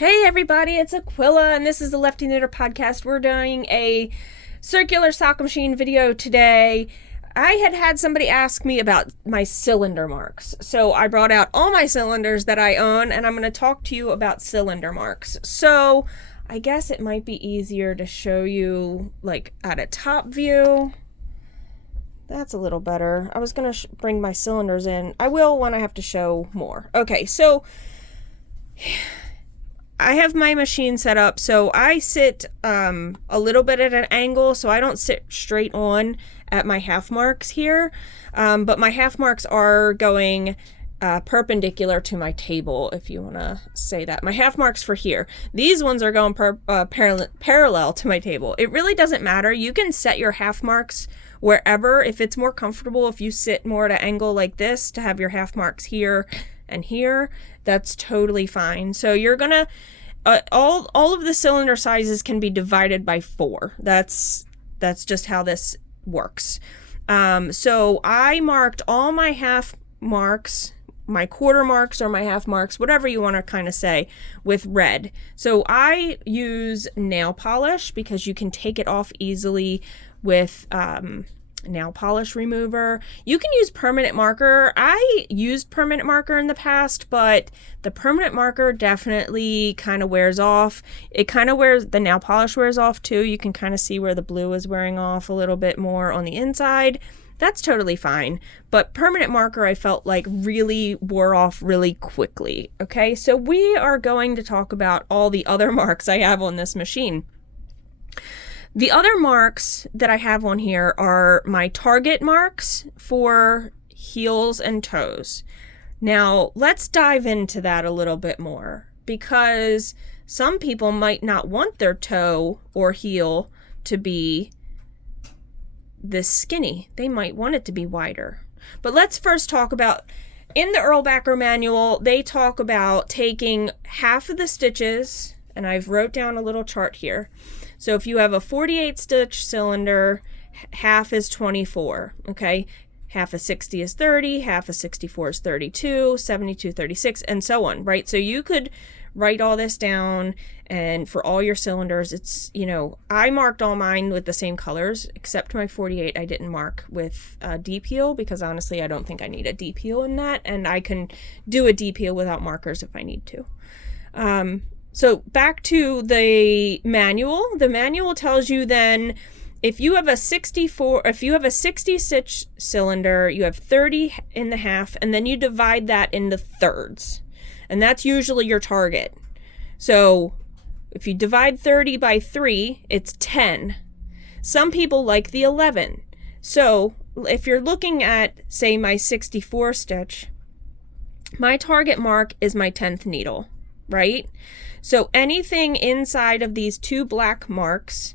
Hey everybody, it's Aquila, and this is the Lefty Knitter Podcast. We're doing a circular sock machine video today. I had somebody ask me about my cylinder marks, so I brought out all my cylinders that I own, and I'm going to talk to you about cylinder marks. So I guess it might be easier to show you like at a top view. That's a little better. I was going to bring my cylinders in. I will when I have to show more. Okay, so I have my machine set up so I sit a little bit at an angle, so I don't sit straight on at my half marks here, but my half marks are going perpendicular to my table, if you want to say that. My half marks for here, these ones are going parallel to my table. It really doesn't matter. You can set your half marks wherever. If it's more comfortable, if you sit more at an angle like this to have your half marks here and here, that's totally fine. So you're gonna all of the cylinder sizes can be divided by 4. That's just how this works. So I marked all my half marks, my quarter marks or my half marks, whatever you want to kind of say, with red. So I use nail polish because you can take it off easily with nail polish remover. You can use permanent marker. I used permanent marker in the past, but the permanent marker definitely kind of wears off. It kind of the nail polish wears off too. You can kind of see where the blue is wearing off a little bit more on the inside. That's totally fine. But permanent marker I felt like really wore off really quickly. Okay, so we are going to talk about all the other marks I have on this machine. The other marks that I have on here are my target marks for heels and toes. Now, let's dive into that a little bit more, because some people might not want their toe or heel to be this skinny. They might want it to be wider. But let's first talk about, in the Erlbacher manual, they talk about taking half of the stitches, and I've wrote down a little chart here. So if you have a 48 stitch cylinder, half is 24, okay? Half of 60 is 30, half of 64 is 32, 72, 36, and so on, right? So you could write all this down, and for all your cylinders, it's, you know, I marked all mine with the same colors, except my 48 I didn't mark with deep heel, because honestly I don't think I need a deep heel in that, and I can do a deep heel without markers if I need to. So back to the manual. The manual tells you then if you have a 60 stitch cylinder, you have 30 in the half, and then you divide that into thirds. And that's usually your target. So if you divide 30 by 3, it's 10. Some people like the 11. So if you're looking at, say, my 64 stitch, my target mark is my 10th needle, right? So anything inside of these 2 black marks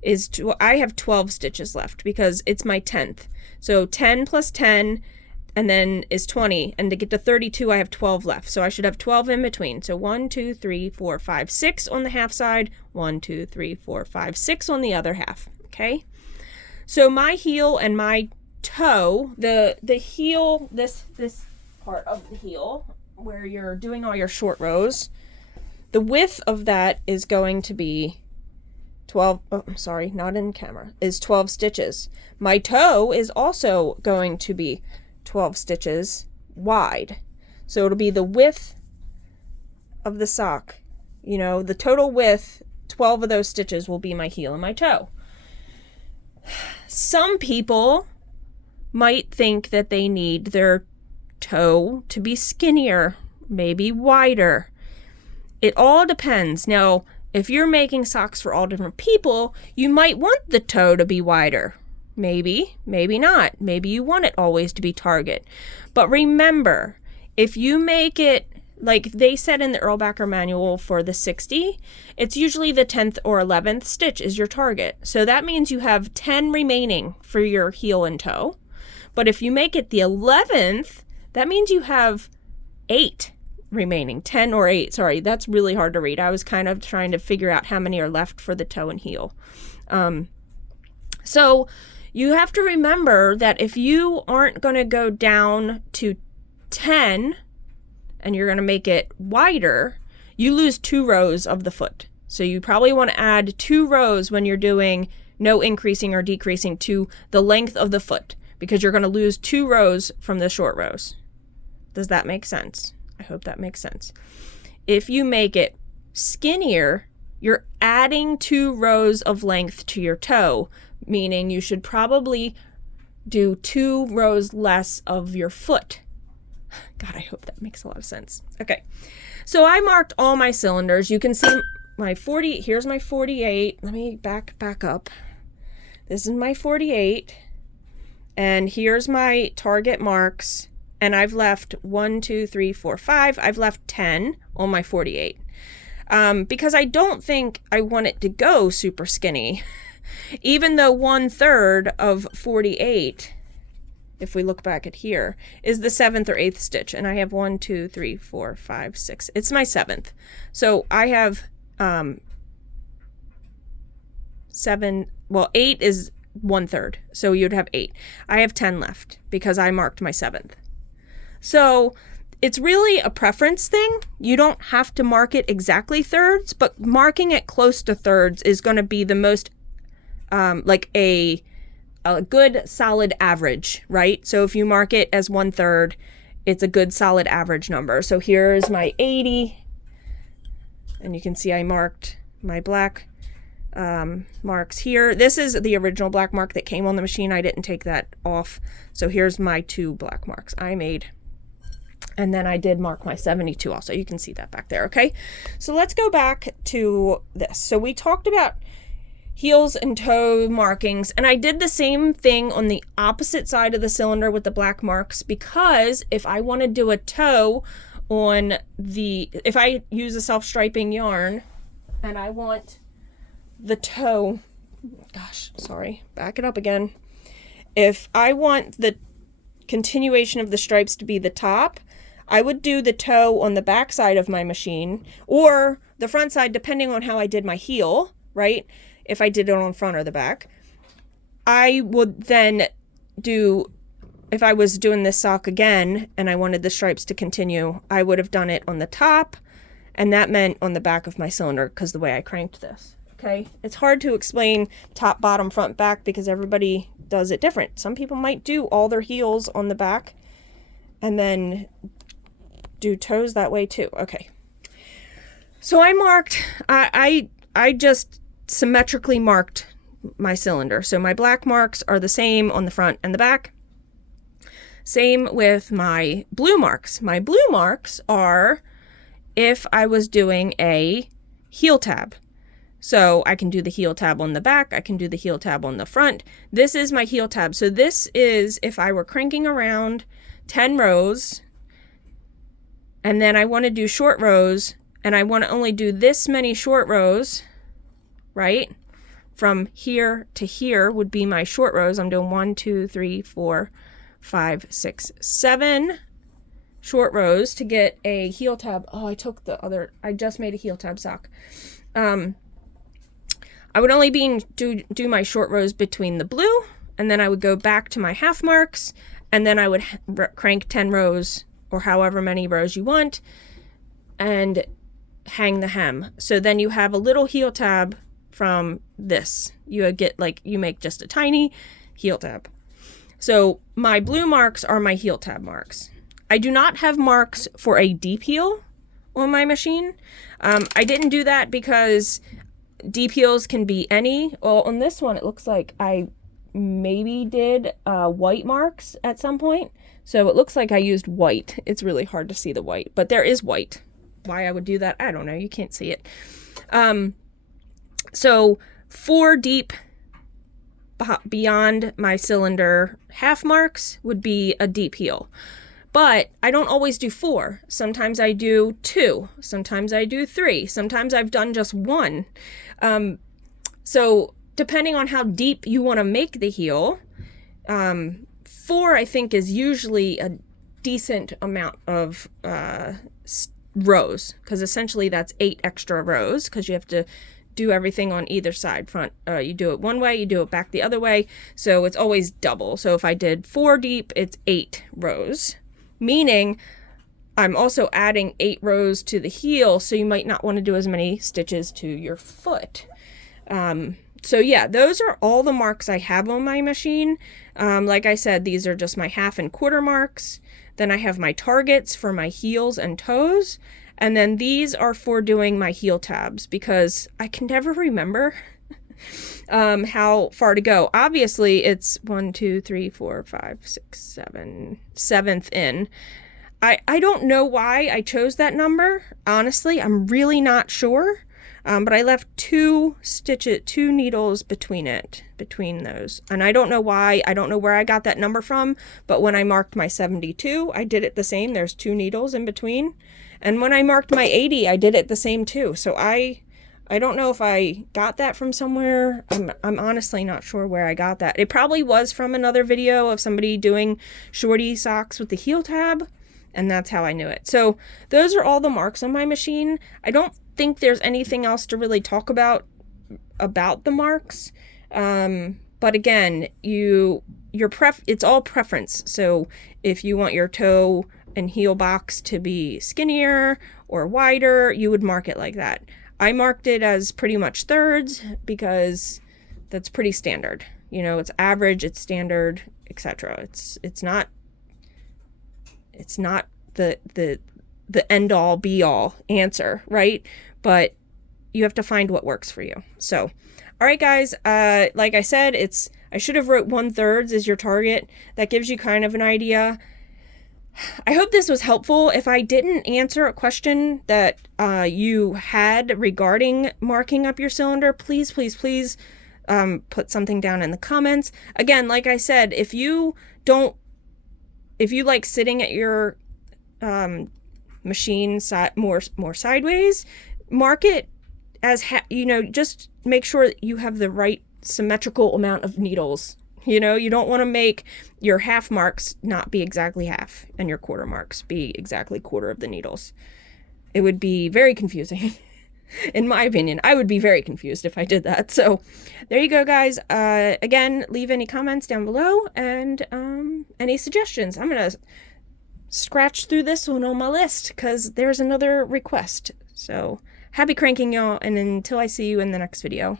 is, I have 12 stitches left because it's my 10th. So 10 plus 10 and then is 20. And to get to 32, I have 12 left. So I should have 12 in between. So 1, 2, 3, 4, 5, 6 on the half side. 1, 2, 3, 4, 5, 6 on the other half. Okay. So my heel and my toe, the heel, this part of the heel where you're doing all your short rows, the width of that is going to be 12, not in camera, is 12 stitches. My toe is also going to be 12 stitches wide. So it'll be the width of the sock. You know, the total width, 12 of those stitches will be my heel and my toe. Some people might think that they need their toe to be skinnier, maybe wider. It all depends. Now, if you're making socks for all different people, you might want the toe to be wider. Maybe, maybe not. Maybe you want it always to be target. But remember, if you make it, like they said in the Erlbacher manual for the 60, it's usually the 10th or 11th stitch is your target. So that means you have 10 remaining for your heel and toe. But if you make it the 11th, that means you have 8 remaining. 10 or 8, sorry, that's really hard to read. I was kind of trying to figure out how many are left for the toe and heel. So you have to remember that if you aren't going to go down to 10 and you're going to make it wider, you lose 2 rows of the foot. So you probably want to add 2 rows when you're doing no increasing or decreasing to the length of the foot, because you're going to lose 2 rows from the short rows. Does that make sense? I hope that makes sense. If you make it skinnier, you're adding 2 rows of length to your toe, meaning you should probably do 2 rows less of your foot. God, I hope that makes a lot of sense. Okay, so I marked all my cylinders. You can see my 40, here's my 48. Let me back up. This is my 48, and here's my target marks, and I've left 1, 2, 3, 4, 5. I've left 10 on my 48. Because I don't think I want it to go super skinny. Even though 1/3 of 48, if we look back at here, is the 7th or 8th stitch, and I have 1, 2, 3, 4, 5, 6. It's my 7th. So I have 7, well, 8 is 1/3, so you'd have 8. I have 10 left because I marked my 7th. So it's really a preference thing. You don't have to mark it exactly thirds, but marking it close to thirds is going to be the most like a good solid average, right? So if you mark it as 1/3, it's a good solid average number. So here's my 80, and you can see I marked my black marks here. This is the original black mark that came on the machine. I didn't take that off. So here's my 2 black marks I made. And then I did mark my 72 also. You can see that back there, okay? So let's go back to this. So we talked about heels and toe markings, and I did the same thing on the opposite side of the cylinder with the black marks, because if I want to do a toe on the, if I use a self-striping yarn and I want the toe, gosh, sorry, back it up again. If I want the continuation of the stripes to be the top, I would do the toe on the back side of my machine, or the front side, depending on how I did my heel, right? If I did it on front or the back. I would then do, if I was doing this sock again and I wanted the stripes to continue, I would have done it on the top, and that meant on the back of my cylinder because the way I cranked this. Okay, it's hard to explain top, bottom, front, back because everybody does it different. Some people might do all their heels on the back and then do toes that way too. Okay, so I marked, I just symmetrically marked my cylinder. So my black marks are the same on the front and the back. Same with my blue marks. My blue marks are if I was doing a heel tab. So I can do the heel tab on the back, I can do the heel tab on the front. This is my heel tab. So this is if I were cranking around 10 rows, and then I want to do short rows, and I want to only do this many short rows, right? From here to here would be my short rows. I'm doing 1, 2, 3, 4, 5, 6, 7 short rows to get a heel tab. Oh, I took the other, I just made a heel tab sock. I would only do my short rows between the blue, and then I would go back to my half marks, and then I would crank 10 rows, or however many rows you want, and hang the hem. So then you have a little heel tab from this. You get like, you make just a tiny heel tab. So my blue marks are my heel tab marks. I do not have marks for a deep heel on my machine. I didn't do that because deep heels can be any. Well, on this one, it looks like I maybe did white marks at some point. So it looks like I used white. It's really hard to see the white, but there is white. Why I would do that, I don't know. You can't see it. So 4 deep beyond my cylinder half marks would be a deep heel. But I don't always do 4. Sometimes I do 2. Sometimes I do 3. Sometimes I've done just 1. So depending on how deep you want to make the heel, 4 I think is usually a decent amount of rows, because essentially that's 8 extra rows, because you have to do everything on either side. Front, you do it one way, you do it back the other way, so it's always double. So if I did 4 deep, it's 8 rows, meaning I'm also adding 8 rows to the heel, so you might not want to do as many stitches to your foot. So yeah, those are all the marks I have on my machine. Like I said, these are just my half and quarter marks. Then I have my targets for my heels and toes. And then these are for doing my heel tabs, because I can never remember how far to go. Obviously it's 1, 2, 3, 4, 5, 6, 7, 7th in. I don't know why I chose that number. Honestly, I'm really not sure. But I left 2 needles between those. And I don't know why. I don't know where I got that number from. But when I marked my 72, I did it the same. There's 2 needles in between. And when I marked my 80, I did it the same too. So I don't know if I got that from somewhere. I'm honestly not sure where I got that. It probably was from another video of somebody doing shorty socks with the heel tab. And that's how I knew it. So those are all the marks on my machine. I don't think there's anything else to really talk about the marks. But again, it's all preference. So if you want your toe and heel box to be skinnier or wider, you would mark it like that. I marked it as pretty much thirds because that's pretty standard. You know, it's average, it's standard, etc. It's not the end all be all answer, right? But you have to find what works for you. So, all right, guys, like I said, I should have wrote 1/3 as your target. That gives you kind of an idea. I hope this was helpful. If I didn't answer a question that you had regarding marking up your cylinder, please, please, please put something down in the comments. Again, like I said, if you like sitting at your machine more sideways, mark it as just make sure that you have the right symmetrical amount of needles. You know, you don't want to make your half marks not be exactly half and your quarter marks be exactly quarter of the needles. It would be very confusing. In my opinion, I would be very confused if I did that. So there you go, guys. Again, leave any comments down below and any suggestions. I'm going to scratch through this one on my list because there's another request. So happy cranking, y'all. And until I see you in the next video.